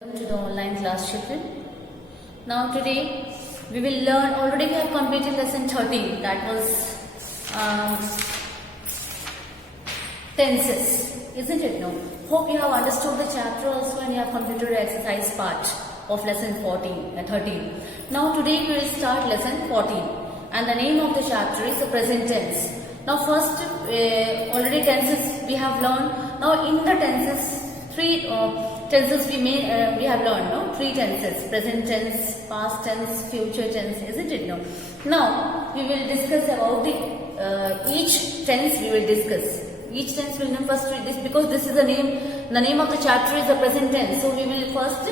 To the online class children. Now today we will learn, already we have completed lesson 13, that was tenses, isn't it? No. Hope you have understood the chapter also and you have completed the exercise part of lesson 13. Now today we will start lesson 14 and the name of the chapter is the present tense. Now first already tenses we have learned. Now in the tenses, three tenses we have learned, no? Three tenses: present tense, past tense, future tense, isn't it? No. Now we will discuss about the each tense. We will discuss each tense. Will know first read this because this is the name. The name of the chapter is the present tense. So we will first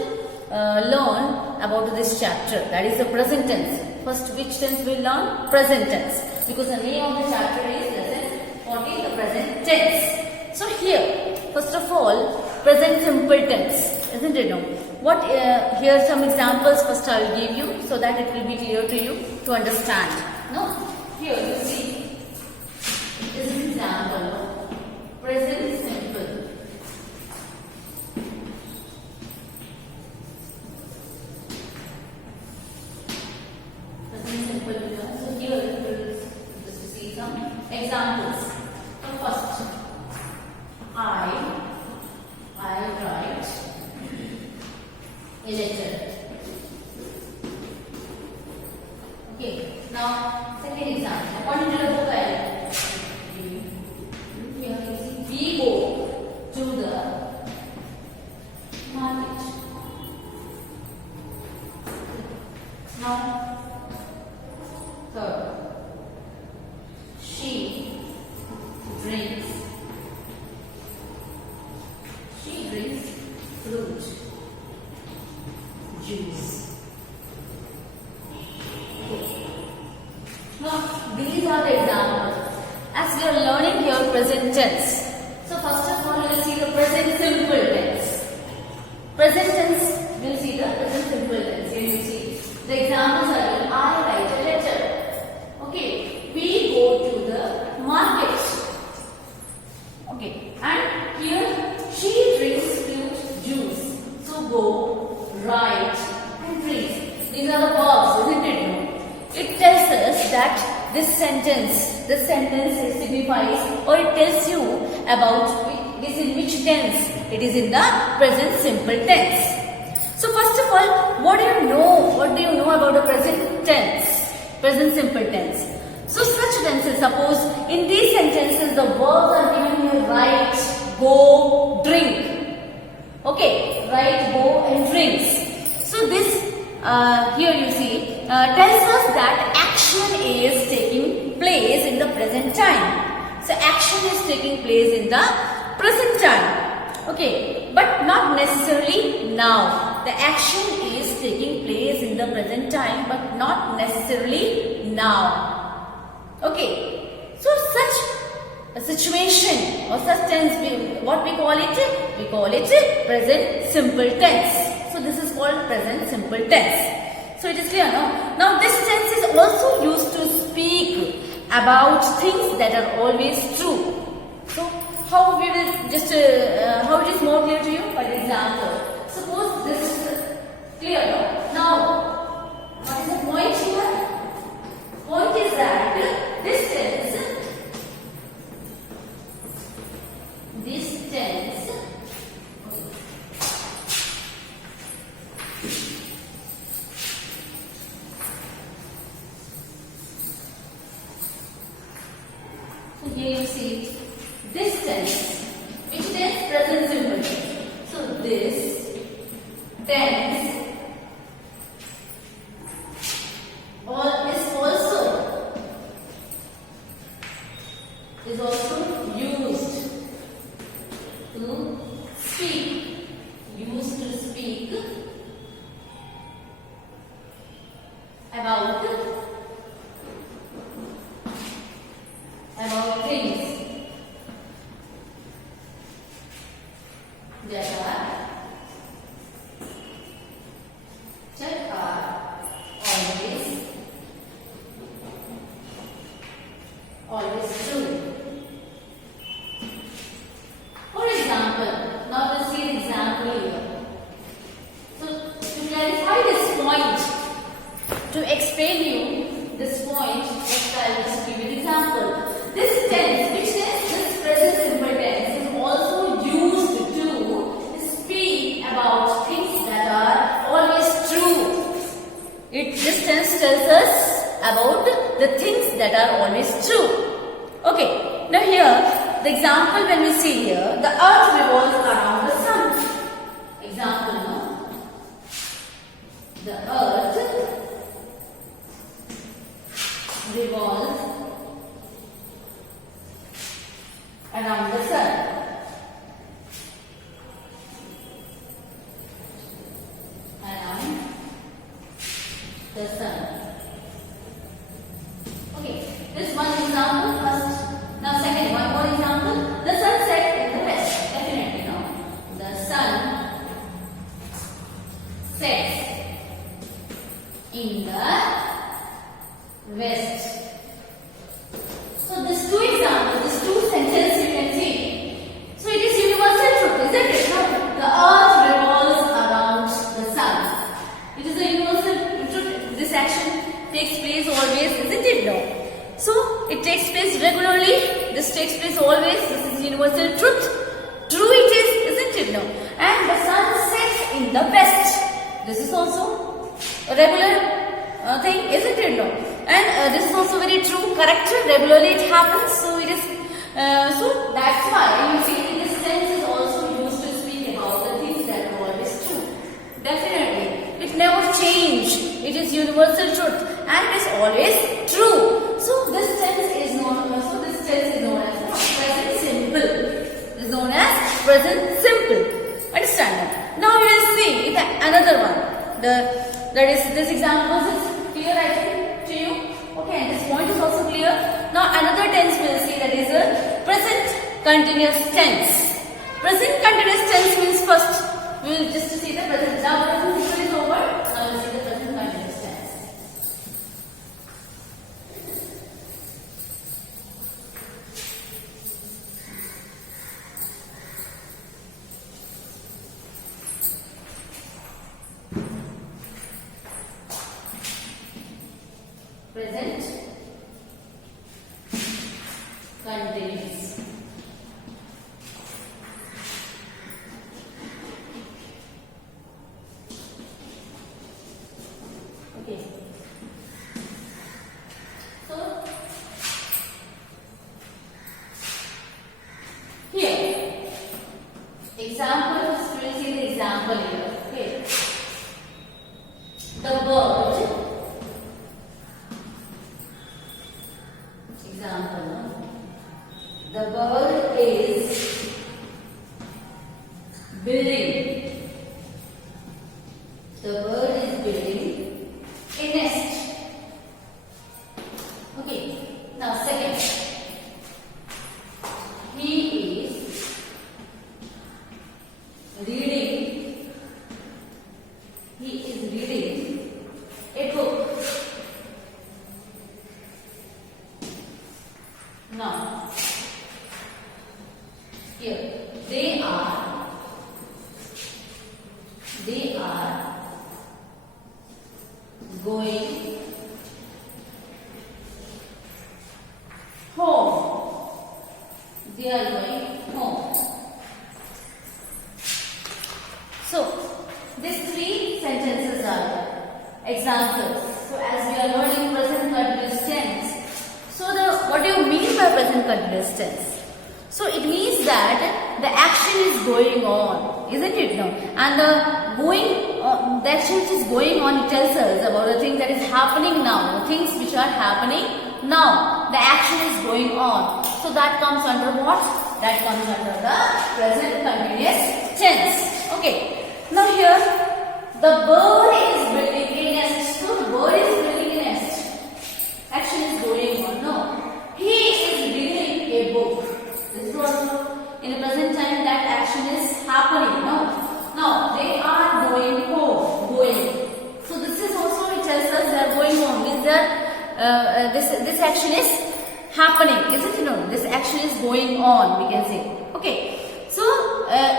learn about this chapter. That is the present tense. First, which tense we will learn? Present tense, because the name of the chapter is lesson 14, the present tense. So here, first of all, present simple tense, isn't it? No. What here are some examples. First I will give you so that it will be clear to you to understand. No. Here you see, this is an example. No? Present simple. Present simple. So here we will just see some examples. So first, I write a letter. Okay. Now, second example. According to the book, we go to the market. Now, third, she drinks fruit juice. Now these are the examples. As we are learning here present tense. So first of all we will see the present simple tense. Present tense we will see the present simple tense. Here you see the examples are I write a letter. Okay, we go to the market. Okay, and here she drinks fruit juice. So go, write and drink. These are the verbs, isn't it? No? It tells us that this sentence signifies, or it tells you about this in which tense. It is in the present simple tense. So first of all, what do you know? What do you know about the present tense? Present simple tense. So such tenses, suppose in these sentences the verbs are given here: write, go, drink. Okay, write, go and drinks. So this here you see tells us that action is taking place in the present time. So action is taking place in the present time. Okay, but not necessarily now. The action is taking place in the present time but not necessarily now. Okay, so such a situation or such tense, what we call it? We call it present simple tense. So this is called present simple tense. So it is clear now. Now this tense is also used to speak about things that are always true. So how we will just how it is more clear to you? For example, suppose this is clear now. What is the point here? Point is that this tense. So here you see this tense, which tense? Present simple tense. So this tense is also used to speak. Used to speak about things that are clarify this point. To explain you this point, I will just give you an example. This tense, which tense? This present simple tense is also used to speak about things that are always true. This tense tells us about the things that are always true. Okay, now here, the example when we see here, the earth revolves around the sun. Example, no? The earth revolves around the sun. Around the sun. Okay, this one example first. Now second, one more example. The sun sets in the west. Definitely, no? The sun sets in the west. So these two examples, these two sentences you can see. So it is universal truth, isn't it? No? The earth revolves around the sun. It is a universal truth. This action takes place always, isn't it? No? So it takes place regularly. This takes place always. This is universal truth. True it is, isn't it? No? And the sun sets in the west. This is also a regular thing, isn't it? No? And this is also very true, correct? Regularly it happens. So it is. So that's why you see this tense is also used to speak about the things that are always true. Definitely, it never change. It is universal truth and it is always true. So this tense is known. So this tense is known as present simple. It is known as present simple. Understand that? Now we will see another one. This example is clear, I think, to you. Okay, and this point is also clear. Now another tense we will see, that is a present continuous tense. Present continuous tense means first we will just see the present. Now present simple is over. Now we will see the present continuous tense. Present continuous. Okay. So here, example. We will see the example here. Okay. The bird. Example. The bird is building. The bird is building a nest. Okay. Now second. He is reading. He is reading a book. Now, here they are going home. They are going home. So, these three sentences are examples. So, as we are learning present continuous tense, so what do you mean by present continuous tense? So it means that the action is going on, isn't it? No, and the action which is going on, it tells us about the thing that is happening now, the things which are happening now. The action is going on. So that comes under what? That comes under the present continuous tense. Okay. Now here, the bird is building a nest. So the bird is building a nest. Action is going on. No, he is reading a book. This is also in the present time that action is happening. No, they are going home. Going. So this is also, it tells us they are going home. Means that this action is happening, isn't it? No, this action is going on, we can say. Okay. So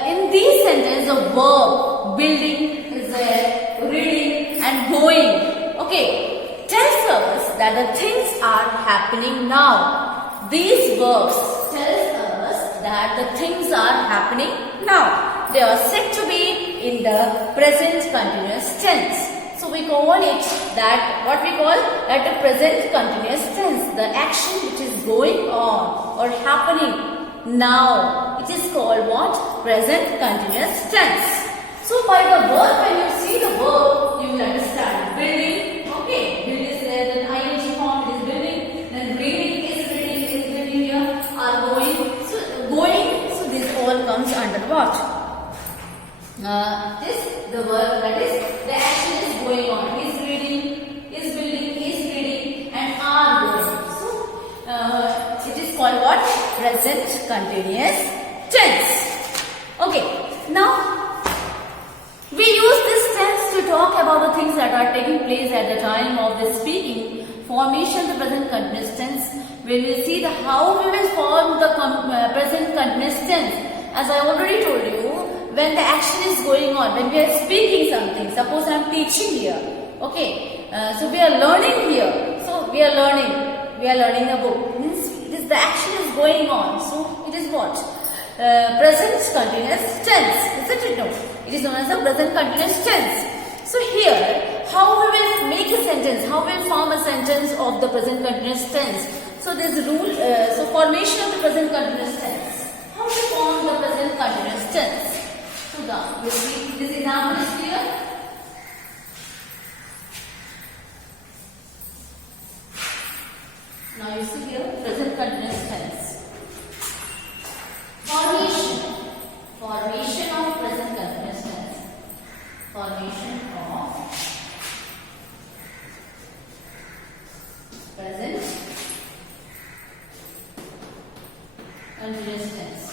in these sentences, the verb building is there, reading that the things are happening now. These verbs tells us that the things are happening now. They are said to be in the present continuous tense. So we call it that, what we call that the present continuous tense, the action which is going on or happening now. It is called what? Present continuous tense. So by the verb, when you see the verb, you will understand. Building, okay, build is there, then ing form is building, then reading is reading here, are going. So this all comes under what? This the verb, that is the action is going on. Is reading, is building, is reading, and are going. So it is called what? Present continuous tense. Okay, now we use this tense to talk about the things that are taking place at the time of the speaking. Formation of the present continuous tense. We will see the how we will form the present continuous tense. As I already told you, when the action is going on, when we are speaking something, suppose I am teaching here, okay, so we are learning here, so we are learning the book, means it is the action is going on, so it is what? Present continuous tense, isn't it? No, it is known as the present continuous tense. So here, how we will make a sentence, how we will form a sentence of the present continuous tense. So this rule, so formation of the present continuous tense, how to form the present continuous tense. So now, you see this example is clear. Now you see here present continuous tense. Formation of present continuous tense. Formation of present continuous tense.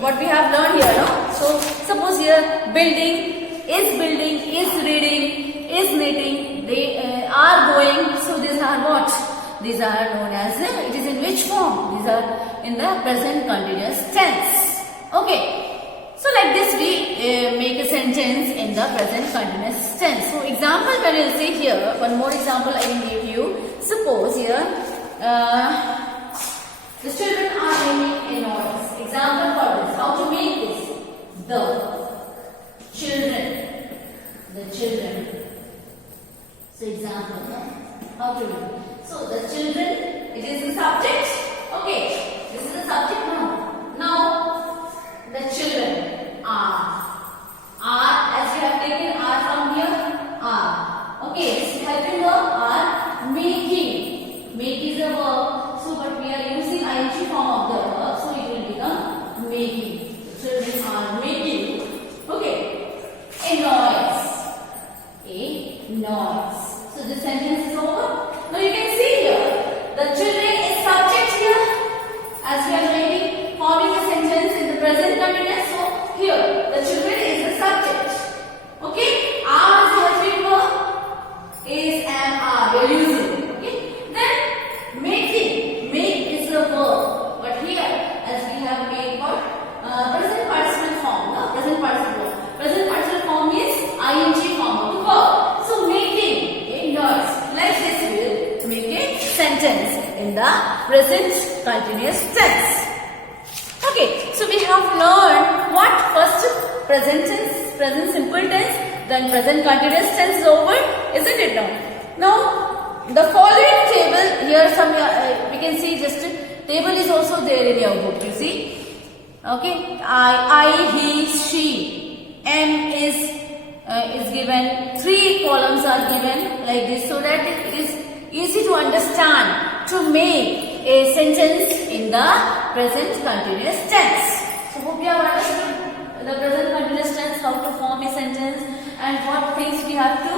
What we have learned here, no? So suppose here building, is reading, is knitting, they are going. So these are what? These are known as, it is in which form? These are in the present continuous tense. Okay. So like this we make a sentence in the present continuous tense. So example when you will see here, one more example I will give you. Suppose here, the children are making a noise. Example for this. How to make this? The children. So example, how to make? So the children, it is the subject. Okay, this is the subject now. Now the children are, as you have taken are from here, are. Okay, this is helping the are making. Make is a verb. So but we are using ing form of the verb, so it will become making. The children are making. Okay, a noise. So this sentence is over. Now you can see here, the children is subject here, as we are making, forming a sentence in the present continuous. So here, the children is the subject. Okay, are is the helping verb, is and are we are using. Okay, then making, make is the verb, but here as we have made what present participle form. The present participle form is ing form of the verb. So making a noise. present continuous tense. Okay, so we have learned what first present tense, present simple tense, then present continuous tense is over, isn't it now? Now, the following table, here some we can see just table is also there in your book, you see. Okay, I, he, she, M is given, 3 columns are given like this so that it is easy to understand to make a sentence in the present continuous tense. So hope you have understood the present continuous tense, how to form a sentence and what things we have to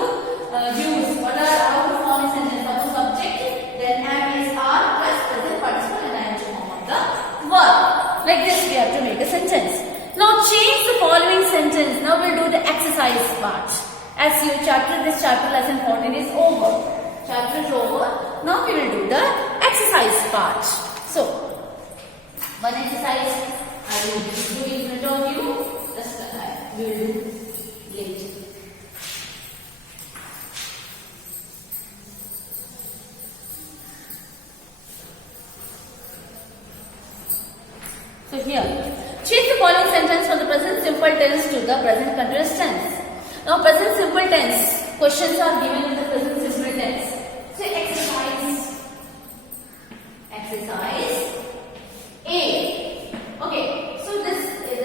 use. What are how to form a sentence? First subject, then am is are plus present participle and ing form of the verb. Like this we have to make a sentence. Now change the following sentence. Now we'll do the exercise part. As you this chapter lesson 14 is over. Chapter is over. Now we will do the exercise part. So, one exercise I will do in front of you. Just we will do later. So here, change the following sentence from the present simple tense to the present continuous tense. Now present simple tense, questions are given in the present simple tense. So exercise A. Okay, so the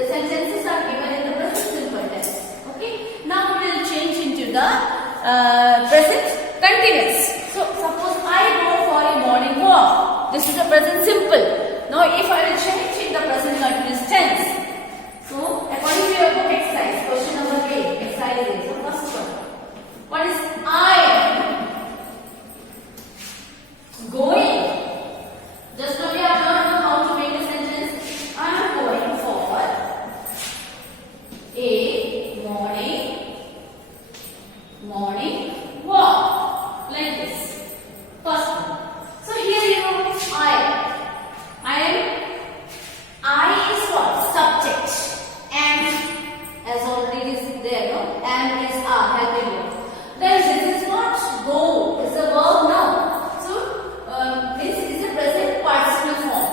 sentences are given in the present simple tense. Okay, now we will change into the present continuous. So suppose I go for a morning walk. This is the present simple. Now if I will change in the present continuous tense. So according to your book exercise, question number A, exercise A. So first one. What is I am going? Just now we have learned how to make a sentence. I am going for a morning walk. Like this. First one. So here you know I is what? Subject. Am, as already is there, no? Am is are, helping you. Then this is what? Go. It's a verb now. So this is the present participle form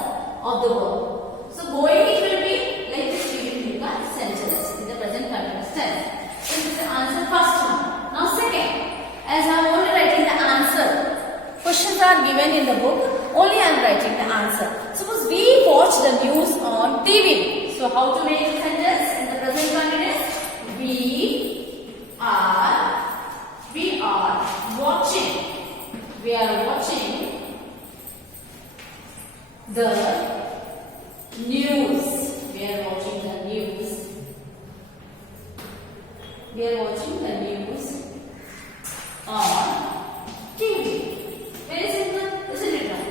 of the verb. So going it will be like this. We will make a sentence in the present continuous tense. This is the answer first one. Now second, as I am only writing the answer. Questions are given in the book. Only I am writing the answer. Suppose we watch the news on TV. So how to make a sentence in the present continuous? We are watching. We are watching the news. We are watching the news. We are watching the news on TV. Very simple, isn't it now?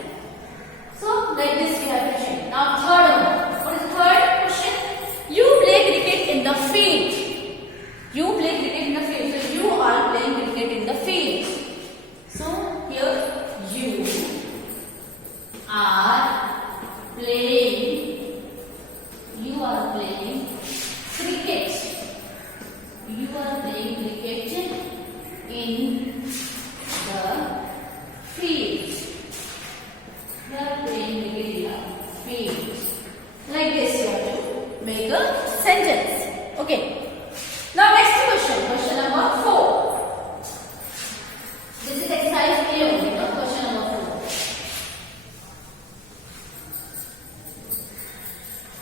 So, like this we have to change. Now, third one. What is the third question? You play cricket in the field. You play cricket in the field. So, you are playing cricket in the field. So, here you are playing. You are playing cricket. You are playing cricket in the field. You are playing cricket in the field. Like this you have to make a sentence. Okay. Now next question. Question number 4. This is exercise A only. No? Question number 4.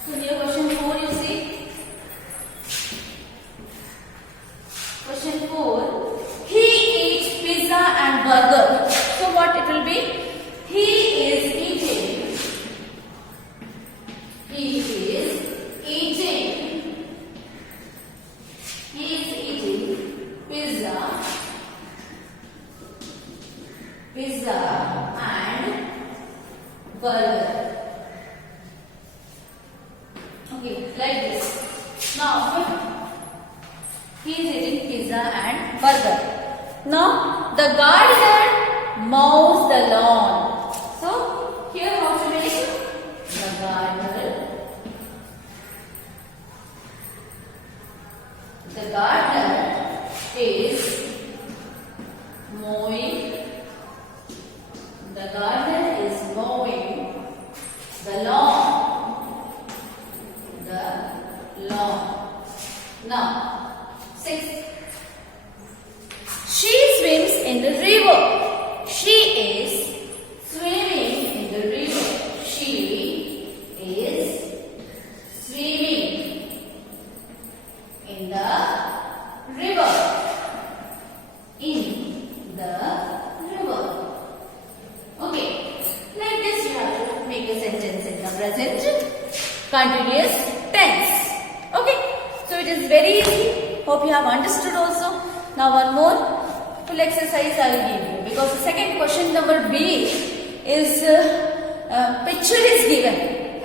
So here question 4 you see. Question 4. He eats pizza and burger. So what it will be? He is eating pizza and burger. Okay, like this. Now, he is eating pizza and burger. Now, the gardener mows the lawn. So, here how to make the gardener. The gardener is mowing. The gardener is mowing She swims in the river. She is swimming in the river. She is swimming in the river. In the river. Okay. Like this you have to make a sentence in the present continuous tense. Okay. So it is very easy. Hope you have understood also. Now one more full exercise I will give you, because the second question number B is picture is given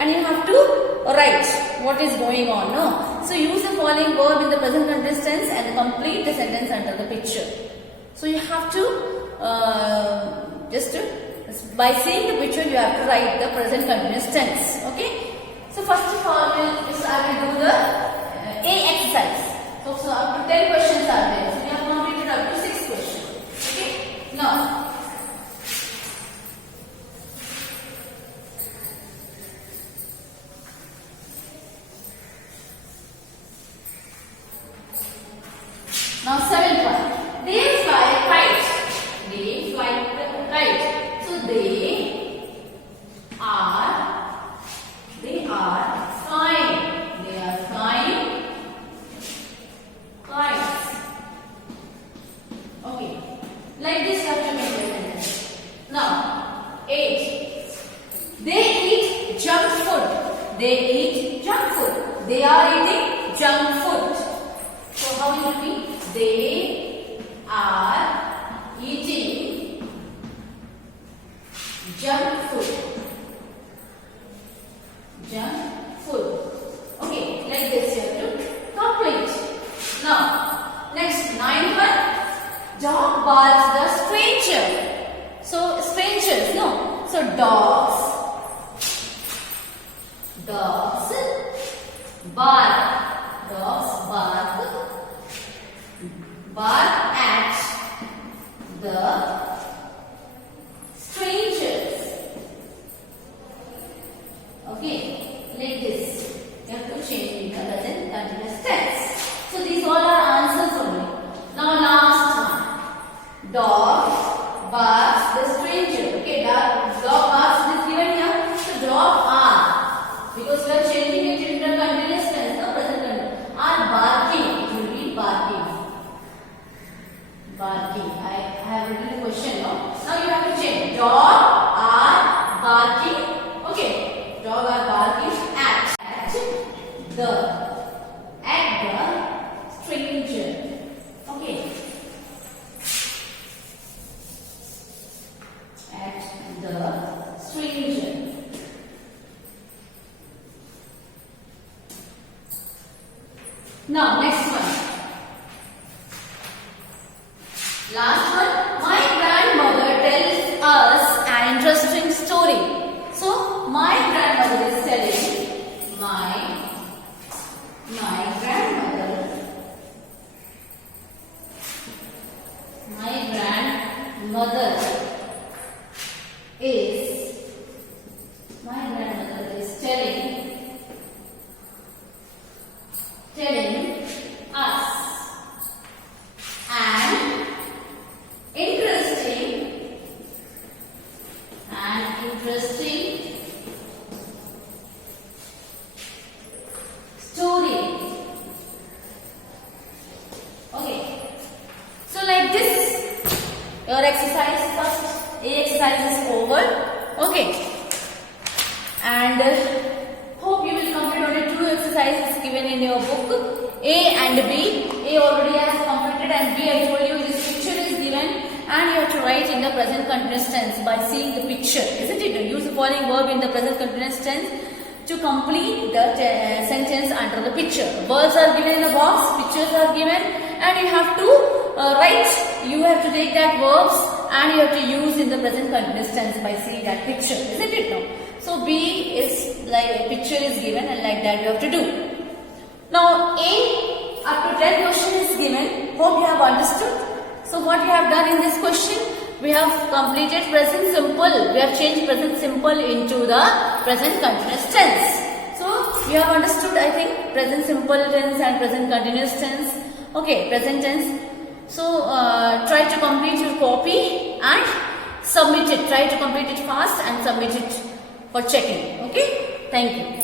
and you have to write what is going on. No? So use the following verb in the present continuous tense and complete the sentence under the picture. So you have to by seeing the picture you have to write the present continuous tense. Okay. So first of all I will do the A exercise. So up to 10 questions are there. So we have completed up to 6 questions. Okay. Now seventh one. They fly a kite. They fly a kite. So they are flying. They are flying kites. Okay. Like this you have to make a sentence. Now 8. They eat junk food. They eat junk food. They are eating junk food. So how it will be? They are eating junk food. Junk food. Okay, like this you have to complete. Now, next 9th one. Dog barks the stranger. So strangers, no. So dogs bark. Dogs bark at the strangers. Okay, like this. You have to change in the present continuous tense. So these all are answers only. Now last one. Dog barks the stranger. Okay, dog barks is given here. So dog are, because we are changing it into the continuous tense, the present continuous, are barking. It will be barking. Barking. I have written the question now. Now you have to change. Dog are barking. Okay. Dog are barking at the stranger. Okay. At the stranger. Now next one. Last one. My grandmother tells us an interesting story. So my grandmother is telling my grandmother is telling us an interesting story. Okay. So like this, your exercise first A exercise is over. Okay. And hope you will complete only 2 exercises given in your book, A and B. A already has completed and B I told you this picture is given and you have to write in the present continuous tense by seeing the picture, isn't it? Use the following verb in the present continuous tense to complete the sentence under the picture. Verbs are given in the box, pictures are given, and you have to write. You have to take that verbs and you have to use in the present continuous tense by seeing that picture, isn't it now? So B is like a picture is given and like that you have to do. Now A up to 10 question is given. Hope you have understood. So what we have done in this question? We have completed present simple. We have changed present simple into the present continuous tense. So you have understood, I think, present simple tense and present continuous tense. Okay, present tense. So try to complete your copy and submit it. Try to complete it fast and submit it for checking. Okay. Thank you.